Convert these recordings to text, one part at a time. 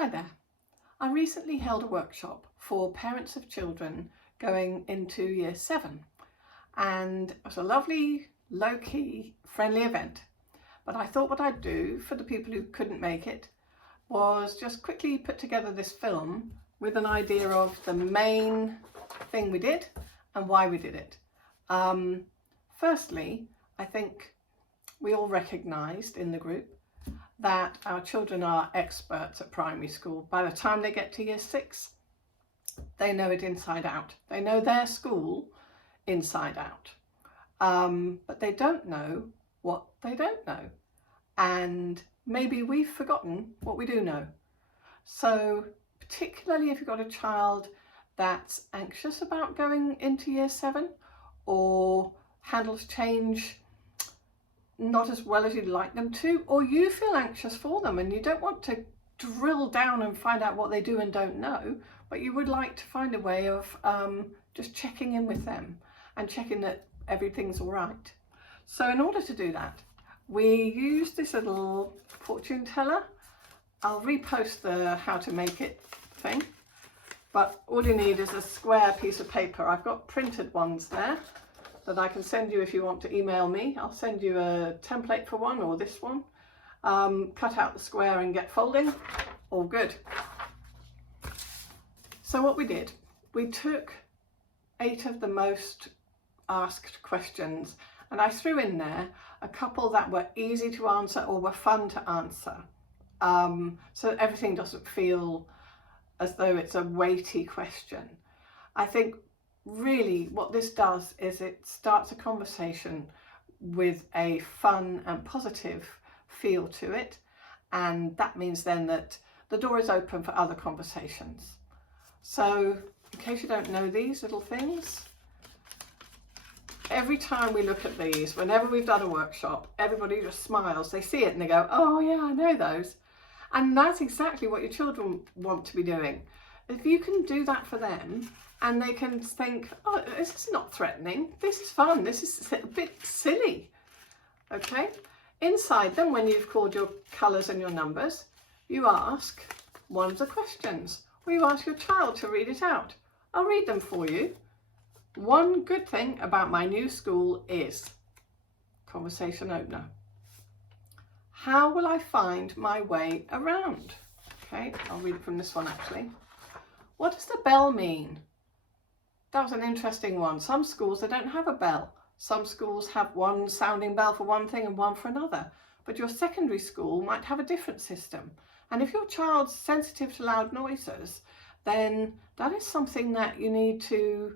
Hi there. I recently held a workshop for parents of children going into year 7, and it was a lovely, low-key, friendly event. But I thought what I'd do for the people who couldn't make it was just quickly put together this film with an idea of the main thing we did and why we did it. Firstly, I think we all recognised in the group that our children are experts at primary school. By the time they get to year 6, they know it inside out. They know their school inside out. But they don't know what they don't know. And maybe we've forgotten what we do know. So particularly if you've got a child that's anxious about going into year 7 or handles change not as well as you'd like them to, or you feel anxious for them and you don't want to drill down and find out what they do and don't know, but you would like to find a way of just checking in with them and checking that everything's all right. So in order to do that, we use this little fortune teller. I'll repost the how to make it thing, but all you need is a square piece of paper. I've got printed ones there that I can send you if you want to email me. I'll send you a template for one, or this one. Cut out the square and get folding. All good. So what we did, we took 8 of the most asked questions and I threw in there a couple that were easy to answer or were fun to answer. So that everything doesn't feel as though it's a weighty question. I think really what this does is it starts a conversation with a fun and positive feel to it, and that means then that the door is open for other conversations. So in case you don't know these little things, every time we look at these, whenever we've done a workshop, everybody just smiles. They see it and they go, oh yeah, I know those. And that's exactly what your children want to be doing. If you can do that for them, and they can think, oh, this is not threatening, this is fun, this is a bit silly, okay? Inside them, when you've called your colours and your numbers, you ask one of the questions, or you ask your child to read it out. I'll read them for you. One good thing about my new school is, conversation opener. How will I find my way around? Okay, I'll read it from this one actually. What does the bell mean? That was an interesting one. Some schools, they don't have a bell. Some schools have one sounding bell for one thing and one for another. But your secondary school might have a different system. And if your child's sensitive to loud noises, then that is something that you need to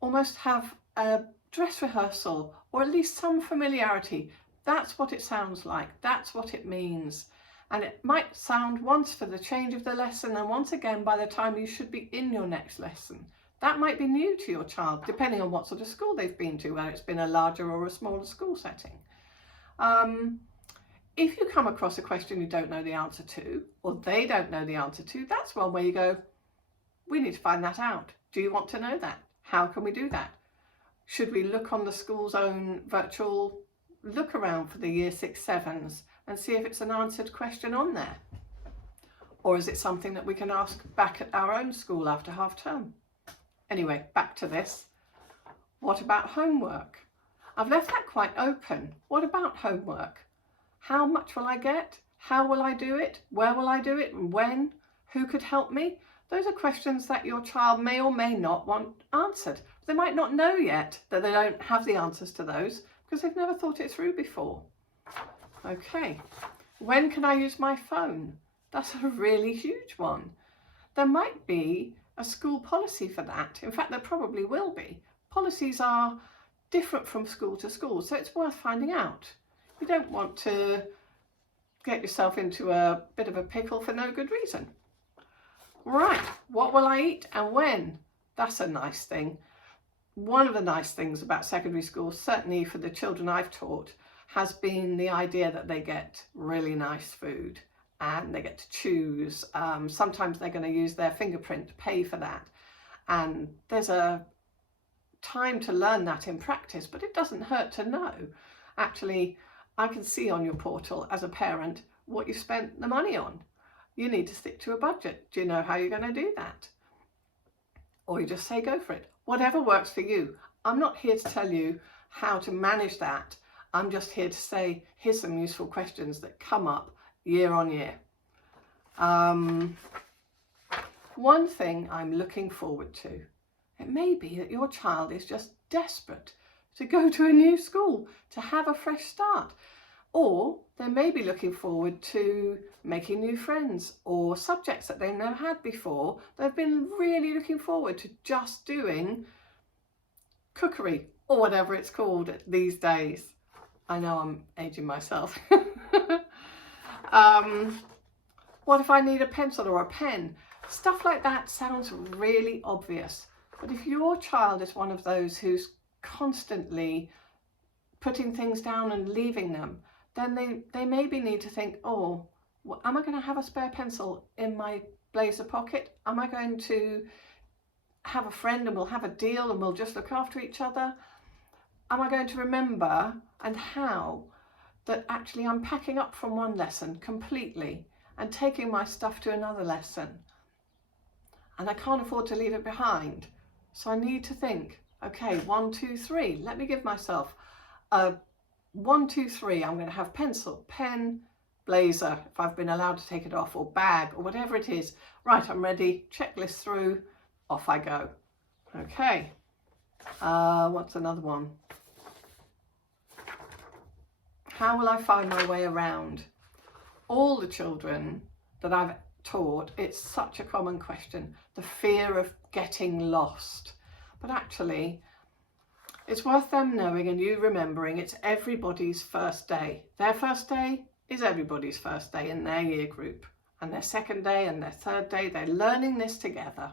almost have a dress rehearsal, or at least some familiarity. That's what it sounds like. That's what it means. And it might sound once for the change of the lesson and once again by the time you should be in your next lesson. That might be new to your child, depending on what sort of school they've been to, whether it's been a larger or a smaller school setting. If you come across a question you don't know the answer to, or they don't know the answer to, that's one where you go, we need to find that out. Do you want to know that? How can we do that? Should we look on the school's own virtual look around for the year 6, 7s and see if it's an answered question on there? Or is it something that we can ask back at our own school after half term? Anyway, back to this. What about homework? I've left that quite open. What about homework? How much will I get? How will I do it? Where will I do it? And when? Who could help me? Those are questions that your child may or may not want answered. They might not know yet that they don't have the answers to those because they've never thought it through before. Okay, when can I use my phone? That's a really huge one. There might be a school policy for that. In fact, there probably will be. Policies are different from school to school, so it's worth finding out. You don't want to get yourself into a bit of a pickle for no good reason. Right, what will I eat and when? That's a nice thing. One of the nice things about secondary school, certainly for the children I've taught, has been the idea that they get really nice food and they get to choose. Sometimes they're going to use their fingerprint to pay for that. And there's a time to learn that in practice, but it doesn't hurt to know. Actually, I can see on your portal as a parent what you spent the money on. you need to stick to a budget. Do you know how you're going to do that? Or you just say go for it. Whatever works for you. I'm not here to tell you how to manage that. I'm just here to say, here's some useful questions that come up year on year. One thing I'm looking forward to, it may be that your child is just desperate to go to a new school, to have a fresh start. Or they may be looking forward to making new friends or subjects that they've never had before. They've been really looking forward to just doing cookery or whatever it's called these days. I know I'm aging myself. What if I need a pencil or a pen? Stuff like that sounds really obvious. But if your child is one of those who's constantly putting things down and leaving them, then they maybe need to think, oh, well, am I going to have a spare pencil in my blazer pocket? Am I going to have a friend and we'll have a deal and we'll just look after each other? Am I going to remember and how that actually I'm packing up from one lesson completely and taking my stuff to another lesson? And I can't afford to leave it behind. So I need to think, okay, 1, 2, 3. Let me give myself a 1, 2, 3, I'm going to have pencil, pen, blazer, if I've been allowed to take it off, or bag, or whatever it is. Right, I'm ready, checklist through, off I go. Okay, what's another one? How will I find my way around? All the children that I've taught, it's such a common question, the fear of getting lost. But actually, it's worth them knowing and you remembering it's everybody's first day. Their first day is everybody's first day in their year group. And their second day and their third day, they're learning this together.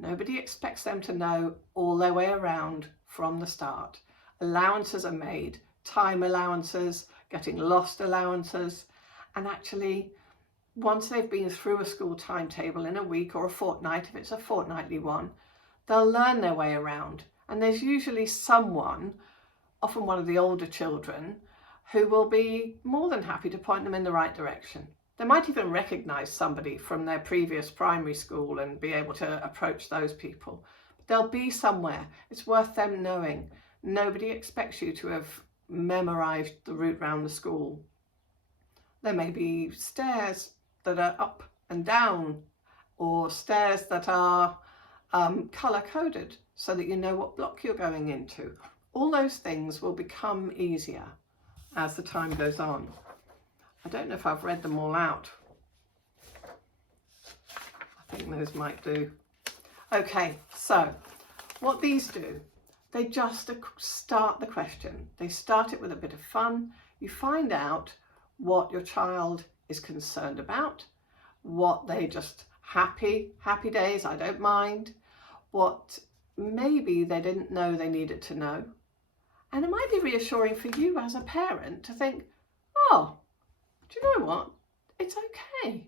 Nobody expects them to know all their way around from the start. Allowances are made, time allowances, getting lost allowances. And actually, once they've been through a school timetable in a week or a fortnight, if it's a fortnightly one, they'll learn their way around. And there's usually someone, often one of the older children, who will be more than happy to point them in the right direction. They might even recognise somebody from their previous primary school and be able to approach those people. But they'll be somewhere. It's worth them knowing. Nobody expects you to have memorised the route round the school. There may be stairs that are up and down, or stairs that are colour-coded so that you know what block you're going into. All those things will become easier as the time goes on. I don't know if I've read them all out. I think those might do. Okay, so what these do, they just start the question. They start it with a bit of fun. You find out what your child is concerned about, what they just happy days, I don't mind, what maybe they didn't know they needed to know. And it might be reassuring for you as a parent to think, oh, do you know what? It's okay.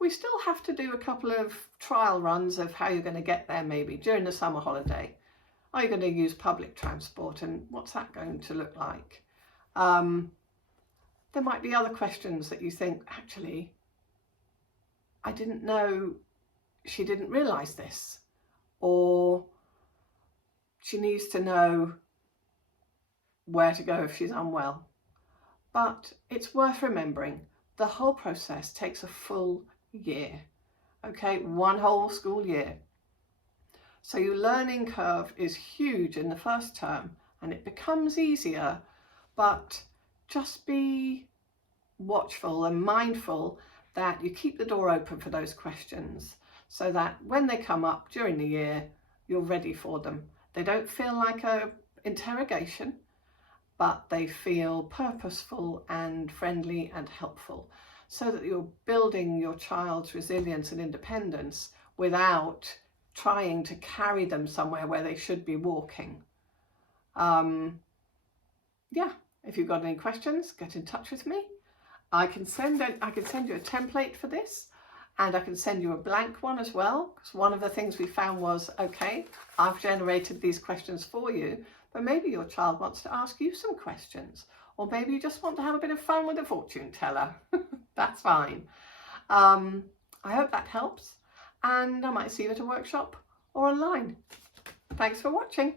We still have to do a couple of trial runs of how you're going to get there maybe during the summer holiday. Are you going to use public transport and what's that going to look like? There might be other questions that you think, actually, I didn't know she didn't realise this, or she needs to know where to go if she's unwell. But it's worth remembering the whole process takes a full year, okay, one whole school year. So your learning curve is huge in the first term and it becomes easier, but just be watchful and mindful that you keep the door open for those questions so that when they come up during the year, you're ready for them. They don't feel like an interrogation, but they feel purposeful and friendly and helpful, so that you're building your child's resilience and independence without trying to carry them somewhere where they should be walking. Yeah, if you've got any questions, get in touch with me. I can send you a template for this, and I can send you a blank one as well, because one of the things we found was, okay, I've generated these questions for you, but maybe your child wants to ask you some questions, or maybe you just want to have a bit of fun with a fortune teller. That's fine. I hope that helps, and I might see you at a workshop or online. Thanks for watching.